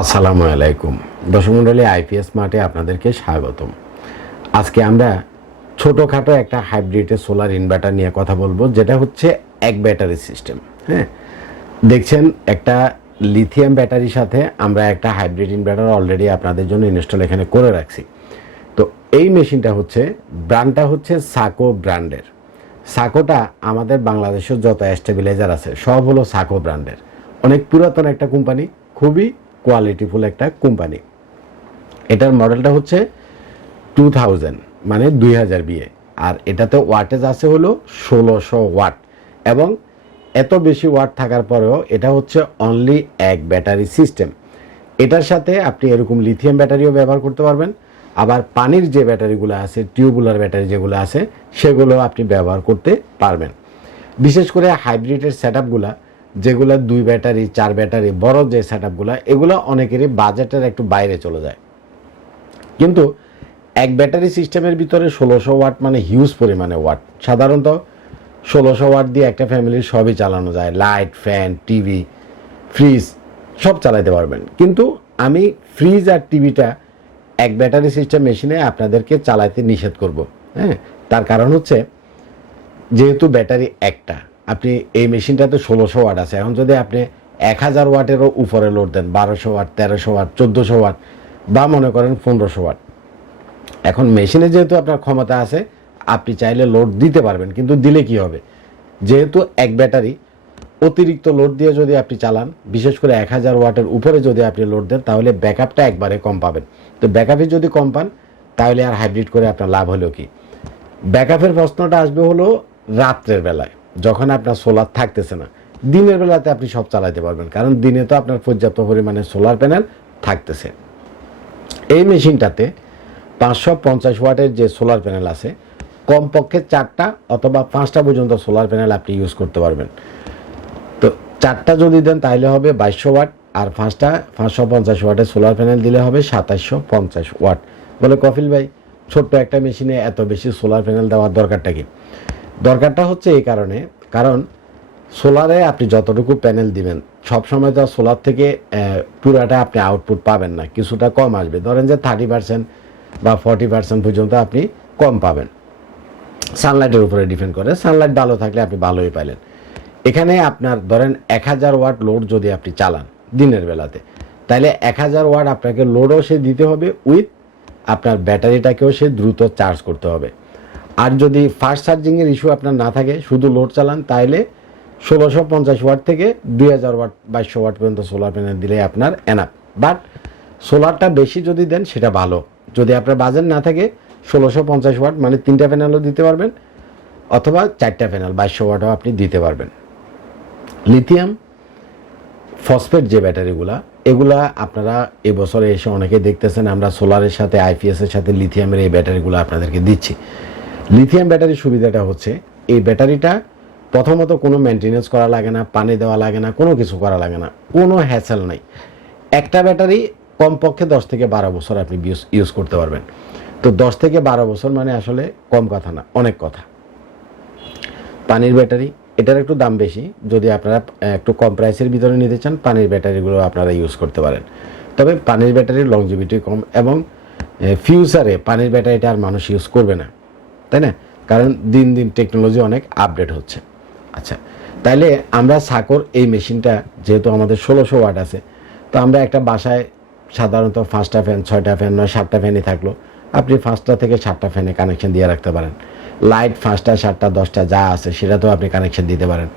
আসসালামু আলাইকুম। দর্শক মণ্ডলী আইপিএস মার্টে আপনাদেরকে স্বাগতম। আজকে আমরা ছোটোখাটো একটা হাইব্রিডের সোলার ইনভার্টার নিয়ে কথা বলব, যেটা হচ্ছে এক ব্যাটারি সিস্টেম হ্যাঁ? দেখছেন, একটা লিথিয়াম ব্যাটারির সাথে আমরা একটা হাইব্রিড ইনভার্টার অলরেডি আপনাদের জন্য ইনস্টল এখানে করে রাখছি। তো এই মেশিনটা হচ্ছে, ব্র্যান্ডটা হচ্ছে সাকো ব্র্যান্ডের। সাকোটা আমাদের বাংলাদেশের যত স্টেবিলাইজার আছে, সব হলো সাকো ব্র্যান্ডের। অনেক পুরাতন একটা কোম্পানি, খুবই কোয়ালিটিফুল একটা কোম্পানি। এটার মডেলটা হচ্ছে টু থাউজেন্ড মানে দুই হাজার বিয়ে আর এটাতে ওয়াটেজ আছে হলো ষোলোশো ওয়াট। এবং এত বেশি ওয়াট থাকার পরেও এটা হচ্ছে অনলি এক ব্যাটারি সিস্টেম এটার সাথে আপনি এরকম লিথিয়াম ব্যাটারিও ব্যবহার করতে পারবেন। আবার পানির যে ব্যাটারিগুলো আছে টিউবুলার ব্যাটারি যেগুলো আছে, সেগুলো আপনি ব্যবহার করতে পারবেন। বিশেষ করে হাইব্রিডের সেট আপগুলা যেগুলো দুই ব্যাটারি, চার ব্যাটারি, বড় যে সেট আপগুলো এগুলো অনেকেরই বাজেটের একটু বাইরে চলে যায়। কিন্তু এক ব্যাটারি সিস্টেমের ভিতরে ষোলোশো ওয়াট মানে হিউজ পরিমাণে ওয়াট। সাধারণত ষোলোশো ওয়াট দিয়ে একটা ফ্যামিলির সবই চালানো যায়। লাইট ফ্যান টিভি ফ্রিজ সব চালাতে পারবেন। কিন্তু আমি ফ্রিজ আর টিভিটা এক ব্যাটারি সিস্টেম মেশিনে আপনাদেরকে চালাতে নিষেধ করব। হ্যাঁ তার কারণ হচ্ছে যেহেতু ব্যাটারি একটা আপনি এই মেশিনটাতে ষোলোশো ওয়াট আছে। এখন যদি আপনি এক হাজার ওয়াটেরও উপরে লোড দেন, বারোশো ওয়াট, তেরোশো ওয়াট, চোদ্দোশো ওয়াট বা মনে করেন পনেরোশো ওয়াট। এখন মেশিনে যেহেতু আপনার ক্ষমতা আছে, আপনি চাইলে লোড দিতে পারবেন, কিন্তু দিলে কি হবে? যেহেতু এক ব্যাটারি অতিরিক্ত লোড দিয়ে যদি আপনি চালান, বিশেষ করে এক হাজার ওয়াটের উপরে যদি আপনি লোড দেন, তাহলে ব্যাকআপটা একবারে কম পাবেন। তো ব্যাকআপে যদি কম পান, তাহলে আর হাইব্রিড করে আপনার লাভ হলো কি? ব্যাকআপের প্রশ্নটা আসবে হলো রাত্রের বেলায়। যখন আপনার সোলার থাকতেছে না, দিনের বেলাতে আপনি সব চালাতে পারবেন, কারণ দিনে তো আপনার পর্যাপ্ত পরিমাণে সোলার প্যানেল থাকতেছে। এই মেশিনটাতে পাঁচশো পঞ্চাশ ওয়াটের যে সোলার প্যানেল আছে, কমপক্ষে চারটা অথবা পাঁচটা পর্যন্ত সোলার প্যানেল আপনি ইউজ করতে পারবেন। তো চারটা যদি দেন, তাহলে হবে বাইশশো ওয়াট, আর পাঁচটা, পাঁচশো পঞ্চাশ ওয়াটের সোলার প্যানেল দিলে হবে সাতাশশো পঞ্চাশ ওয়াট। বলে কফিল ভাই, ছোট্ট একটা মেশিনে এত বেশি সোলার প্যানেল দেওয়ার দরকারটা কি? দরকারটা হচ্ছে এই কারণে, কারণ সোলারে আপনি যতটুকু প্যানেল দিবেন সব সময় তো সোলার থেকে পুরাটা আপনি আউটপুট পাবেন না, কিছুটা কম আসবে। ধরেন যে থার্টি পার্সেন্ট বা ফর্টি পার্সেন্ট পর্যন্ত আপনি কম পাবেন। সানলাইটের উপরে ডিপেন্ড করে সানলাইট ভালো থাকলে আপনি ভালোই পাইলেন। এখানে আপনার, ধরেন এক হাজার ওয়াট লোড যদি আপনি চালান দিনের বেলাতে তাহলে এক হাজার ওয়াট আপনাকে লোডও সে দিতে হবে উইথ আপনার ব্যাটারিটাকেও সে দ্রুত চার্জ করতে হবে। আর যদি ফাস্ট চার্জিংয়ের ইস্যু আপনার না থাকে, শুধু লোড চালান তাহলে ষোলোশো পঞ্চাশ ওয়াট থেকে দুই হাজার ওয়াট বাইশশো ওয়াট পর্যন্ত সোলার প্যানেল দিলে আপনার এনাফ বাট সোলারটা বেশি যদি দেন, সেটা ভালো। যদি আপনার বাজেট না থাকে, ষোলোশো পঞ্চাশ ওয়াট মানে তিনটা প্যানেলও দিতে পারবেন, অথবা চারটা প্যানেল বাইশশো ওয়াটও আপনি দিতে পারবেন। লিথিয়াম ফসফেট যে ব্যাটারিগুলা এগুলা আপনারা এবছরে এসে অনেকে দেখতেছেন, আমরা সোলারের সাথে আইপিএস এর সাথে লিথিয়ামের এই ব্যাটারিগুলো আপনাদেরকে দিচ্ছি। লিথিয়াম ব্যাটারির সুবিধাটা হচ্ছে, এই ব্যাটারিটা প্রথমত কোনো মেনটেনেন্স করা লাগে না, পানি দেওয়া লাগে না, কোনো কিছু করা লাগে না, কোনো হ্যাসেল নাই। একটা ব্যাটারি কমপক্ষে দশ থেকে বারো বছর আপনি ইউজ করতে পারবেন। তো দশ থেকে বারো বছর মানে আসলে কম কথা না, অনেক কথা। পানির ব্যাটারি এটার একটু দাম বেশি, যদি আপনারা একটু কম প্রাইসের ভিতরে নিতে চান, পানির ব্যাটারিগুলো আপনারা ইউজ করতে পারেন। তবে পানির ব্যাটারির লংজিভিটি কম এবং ফিউচারে পানির ব্যাটারিটা আর মানুষ ইউজ করবে না। তাই না? কারণ দিন দিন টেকনোলজি অনেক আপডেট হচ্ছে। আচ্ছা তাইলে আমরা সাকর এই মেশিনটা, যেহেতু আমাদের ষোলোশো ওয়াট আছে, তো আমরা একটা বাসায় সাধারণত পাঁচটা ফ্যান ছয়টা ফ্যান নয়, সাতটা ফ্যানই থাকল। আপনি পাঁচটা থেকে সাতটা ফ্যানে কানেকশন দিয়ে রাখতে পারেন। লাইট পাঁচটা, সাতটা, দশটা যা আছে, সেটাতেও আপনি কানেকশন দিতে পারেন।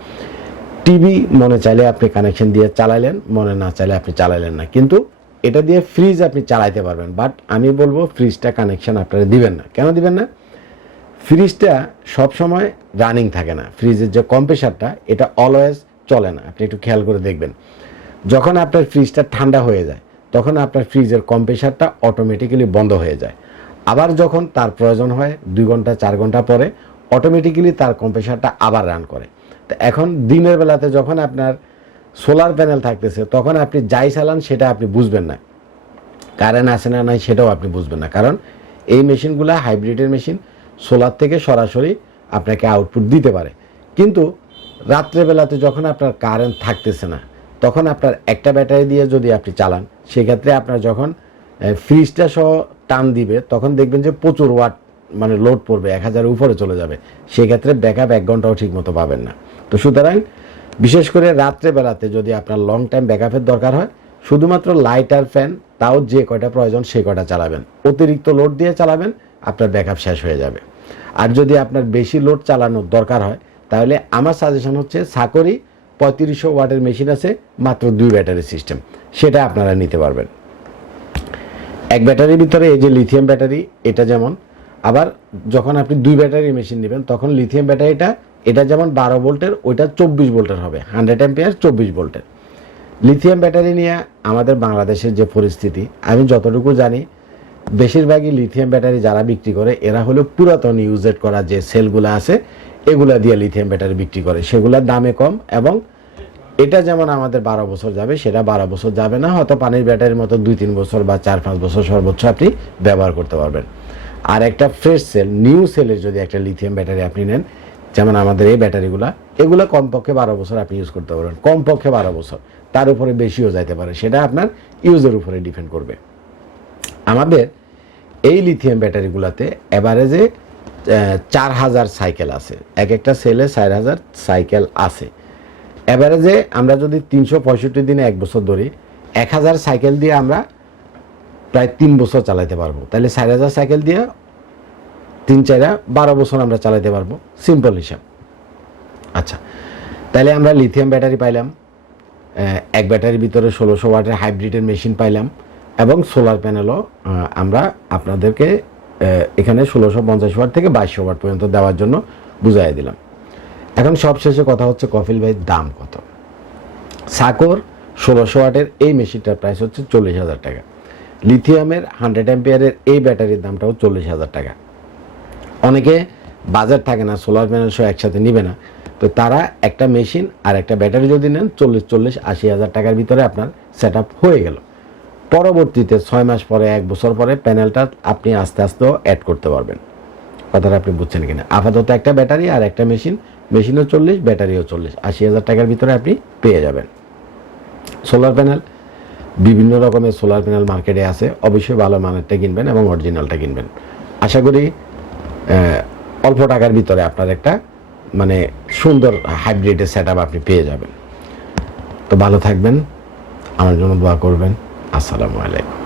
টিভি মনে চাইলে আপনি কানেকশন দিয়ে চালাইলেন, মনে না চাইলে আপনি চালাইলেন না। কিন্তু এটা দিয়ে ফ্রিজ আপনি চালাইতে পারবেন। বাট আমি বলব ফ্রিজটা কানেকশন আপনারা দিবেন না। কেন দিবেন না? ফ্রিজটা সব সময় রানিং থাকে না। ফ্রিজের যে কম্প্রেসারটা এটা অলওয়েজ চলে না। আপনি একটু খেয়াল করে দেখবেন। যখন আপনার ফ্রিজটা ঠান্ডা হয়ে যায়, তখন আপনার ফ্রিজের কম্প্রেসারটা অটোমেটিক্যালি বন্ধ হয়ে যায়। আবার যখন তার প্রয়োজন হয়, দুই ঘণ্টা, চার ঘণ্টা পরে অটোমেটিক্যালি তার কম্প্রেসারটা আবার রান করে। তো এখন দিনের বেলাতে যখন আপনার সোলার প্যানেল থাকতেছে, তখন আপনি যাই চালান, সেটা আপনি বুঝবেন না। কারেন্ট আসে না, নাই, সেটাও আপনি বুঝবেন না। কারণ এই মেশিনগুলো হাইব্রিডের মেশিন সোলার থেকে সরাসরি আপনাকে আউটপুট দিতে পারে। কিন্তু রাত্রেবেলাতে যখন আপনার কারেন্ট থাকতেছে না, তখন আপনার একটা ব্যাটারি দিয়ে যদি আপনি চালান, সেক্ষেত্রে আপনার যখন ফ্রিজটা সহ টান দিবে, তখন দেখবেন যে প্রচুর ওয়াট মানে লোড পড়বে, এক হাজারের উপরে চলে যাবে। সেক্ষেত্রে ব্যাকআপ এক ঘন্টাও ঠিক মতো পাবেন না। তো সুতরাং বিশেষ করে রাত্রে বেলাতে যদি আপনার লং টাইম ব্যাকআপের দরকার হয়, শুধুমাত্র লাইট আর ফ্যান তাও যে কয়টা প্রয়োজন সেই কয়টা চালাবেন। অতিরিক্ত লোড দিয়ে চালাবেন, আপনার ব্যাকআপ শেষ হয়ে যাবে। আর যদি আপনার বেশি লোড চালানোর দরকার হয়, তাহলে আমার সাজেশন হচ্ছে সাকরি পঁয়ত্রিশশো ওয়াটের মেশিন আছে, মাত্র দুই ব্যাটারি সিস্টেম সেটা আপনারা নিতে পারবেন। এক ব্যাটারির ভিতরে এই যে লিথিয়াম ব্যাটারি এটা যেমন, আবার যখন আপনি দুই ব্যাটারি মেশিন নেবেন, তখন লিথিয়াম ব্যাটারিটা এটা যেমন বারো ভোল্টের, ওইটা চব্বিশ ভোল্টের হবে হান্ড্রেড অ্যাম্পিয়ার চব্বিশ ভোল্টের। লিথিয়াম ব্যাটারি নিয়ে আমাদের বাংলাদেশের যে পরিস্থিতি, আমি যতটুকু জানি বেশিরভাগই লিথিয়াম ব্যাটারি যারা বিক্রি করে, এরা হলো পুরাতন ইউজেড করা যে সেলগুলো আছে, এগুলা দিয়ে লিথিয়াম ব্যাটারি বিক্রি করে। সেগুলোর দামে কম এবং এটা যেমন আমাদের বারো বছর যাবে, সেটা বারো বছর যাবে না, হয়তো পানির ব্যাটারির মতো দুই তিন বছর বা চার পাঁচ বছর সর্বোচ্চ আপনি ব্যবহার করতে পারবেন। আর একটা ফ্রেশ সেল নিউ সেলের যদি একটা লিথিয়াম ব্যাটারি আপনি নেন, যেমন আমাদের এই ব্যাটারিগুলা এগুলো কমপক্ষে বারো বছর আপনি ইউজ করতে পারবেন, কমপক্ষে বারো বছর। তার উপরে বেশিও যাইতে পারে, সেটা আপনার ইউজের উপরে ডিপেন্ড করবে। আমাদের এই লিথিয়াম ব্যাটারিগুলোতে অ্যাভারেজে চার হাজার সাইকেল আছে। এক একটা সেলে চার হাজার সাইকেল আছে। অ্যাভারেজে আমরা যদি তিনশো পঁয়ষট্টি দিনে এক বছর ধরি এক হাজার সাইকেল দিয়ে আমরা প্রায় তিন বছর চালাতে পারব। তাহলে চার হাজার সাইকেল দিয়ে তিন চারা বারো বছর আমরা চালাতে পারব। সিম্পল হিসাব। আচ্ছা তাহলে আমরা লিথিয়াম ব্যাটারি পাইলাম। এক ব্যাটারির ভিতরে ষোলোশো ওয়াটের হাইব্রিডের মেশিন পাইলাম। এবং সোলার প্যানেলও আমরা আপনাদেরকে এখানে ষোলোশো পঞ্চাশ ওয়াট থেকে বাইশশো ওয়াট পর্যন্ত দেওয়ার জন্য বুঝাই দিলাম। এখন সবশেষে কথা হচ্ছে কফিল ভাই দাম কত? সাকোর ষোলোশো ওয়াটের এই মেশিনটার প্রাইস হচ্ছে চল্লিশ হাজার টাকা। লিথিয়ামের হান্ড্রেড অ্যাম্পিয়ারের এই ব্যাটারির দামটাও চল্লিশ হাজার টাকা। অনেকে বাজার থাকে না সোলার প্যানেল সহ একসাথে নিবে না। তো তারা একটা মেশিন আর একটা ব্যাটারি যদি নেন চল্লিশ চল্লিশ, আশি হাজার টাকার ভিতরে আপনার সেট হয়ে গেল। পরবর্তীতে ছয় মাস পরে, এক বছর পরে প্যানেলটা আপনি আস্তে আস্তেও অ্যাড করতে পারবেন। কথাটা আপনি বুঝছেন কিনা? আপাতত একটা ব্যাটারি আর একটা মেশিন মেশিনও চল্লিশ, ব্যাটারিও চল্লিশ। আশি হাজার টাকার ভিতরে আপনি পেয়ে যাবেন। সোলার প্যানেল বিভিন্ন রকমের সোলার প্যানেল মার্কেটে আছে। অবশ্যই ভালো মানেরটা কিনবেন এবং অরিজিনালটা কিনবেন। আশা করি অল্প টাকার ভিতরে আপনার একটা মানে সুন্দর হাইব্রিডের সেট আপনি পেয়ে যাবেন। তো ভালো থাকবেন। আমার জন্য দোয়া করবেন। আসসালামু আলাইকুম।